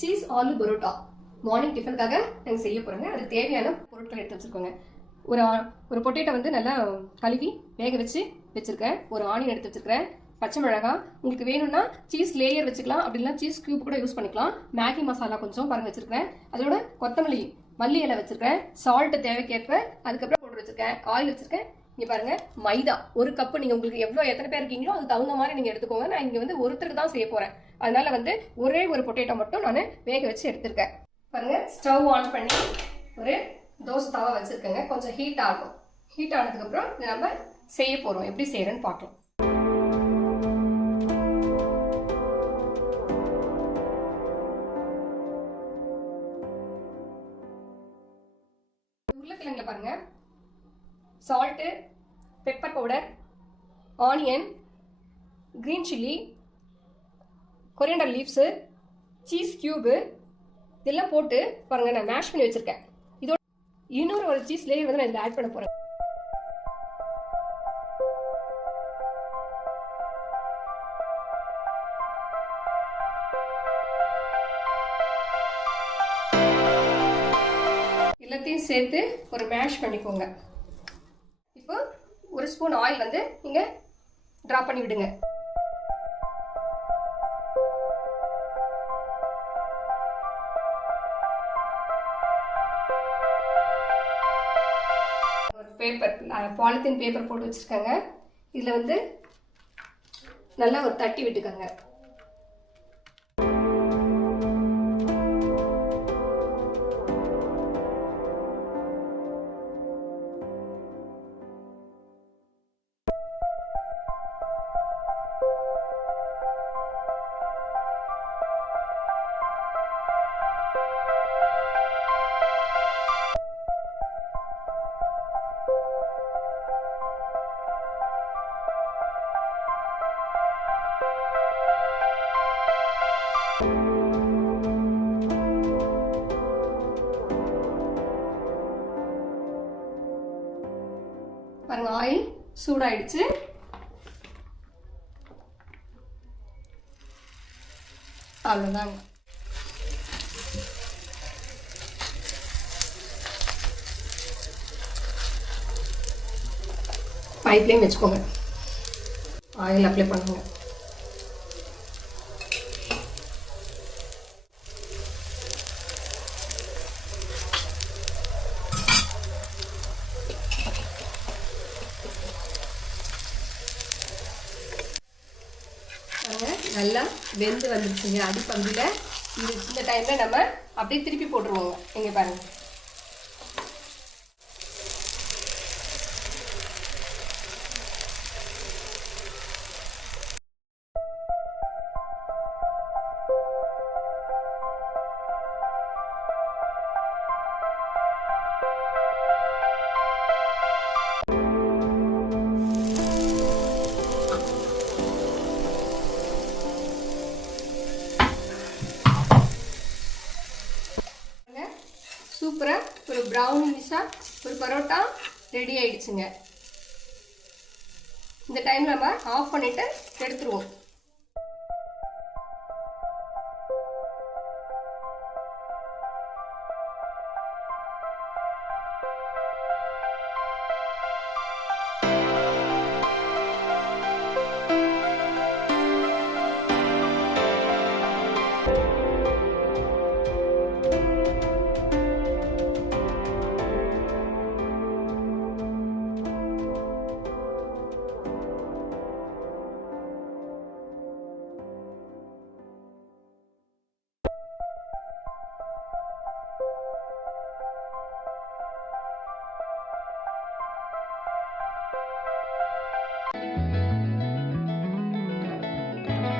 Cheese aloo parotta morning டிஃபனுக்காக நாங்கள் செய்ய போகிறோங்க. அதுக்கு தேவையான பொருட்கள் எடுத்து வச்சுருக்கோங்க. ஒரு பொட்டேட்டோ வந்து நல்லா கழுவி வேக வச்சுருக்கேன். ஒரு ஆனியன் எடுத்து வச்சுருக்கிறேன். பச்சை மிளகாய், உங்களுக்கு வேணும்னா சீஸ் லேயர் வச்சுக்கலாம், அப்படின்னா சீஸ் கியூப் கூட யூஸ் பண்ணிக்கலாம். மேகி மசாலா கொஞ்சம் பாருங்க வச்சுருக்கேன். அதோட கொத்தமல்லி மல்லி இலை வச்சுருக்கேன். சால்ட்டு தேவைக்கேற்ப, அதுக்கப்புறம் போட்டு வச்சுருக்கேன். ஆயில் வச்சுருக்கேன். இங்கே பாருங்க, மைதா ஒரு கப்பு. நீங்கள் உங்களுக்கு எத்தனை பேர் இருக்கீங்களோ அதுக்கு தகுந்த மாதிரி நீங்கள் எடுத்துக்கோங்க. நான் இங்கே வந்து ஒருத்தருக்கு தான் செய்ய போகிறேன். அதனால வந்து ஒரே ஒரு பொட்டேட்டோ மட்டும் நான் வேக வச்சு எடுத்துருக்கேன். பாருங்க, ஸ்டவ் ஆன் பண்ணி ஒரு தோசை தவா வச்சுருக்கேங்க. கொஞ்சம் ஹீட் ஆகும். ஹீட் ஆனதுக்கப்புறம் இதை நம்ம செய்ய போகிறோம். எப்படி செய்யறேன்னு பார்க்கலாம். உருளைக்கிழங்குல பாருங்க, salt, pepper powder, onion, green chilli, coriander leaves, cheese cube இதெல்லாம் போட்டு பாருங்க நான் மேஷ் பண்ணி வச்சிருக்கேன். இதோட இன்னொரு ஒரு சீஸ் லேயர் வந்து நான் இதில் ஆட் பண்ண போறேன். எல்லாத்தையும் சேர்த்து ஒரு மேஷ் பண்ணிக்கோங்க. இப்போ ஒரு ஸ்பூன் ஆயில் வந்து நீங்க டிராப் பண்ணி விடுங்க. ஒரு பேப்பர், பாலித்தீன் பேப்பர் போட்டு வச்சிருக்காங்க. இதுல வந்து நல்லா ஒரு தட்டி விட்டுக்கோங்க. பாருங்க, ஆயில் சூடாயிடுச்சு. அவ்வளவுதாங்க. பைப்லையும் வச்சுக்கோங்க. ஆயில் அப்ளை பண்ணுங்க. நல்லா வெந்து வந்துருச்சுங்க. அடிப்பகுதியில் இந்த டைமில் நம்ம அப்படியே திருப்பி போட்டுருவோங்க. இங்கே பாருங்க, சூப்பராக ஒரு ப்ரௌனிஷாக ஒரு பரோட்டா ரெடி ஆயிடுச்சுங்க. இந்த டைம் நம்ம ஆஃப் பண்ணிட்டு எடுத்துருவோம்.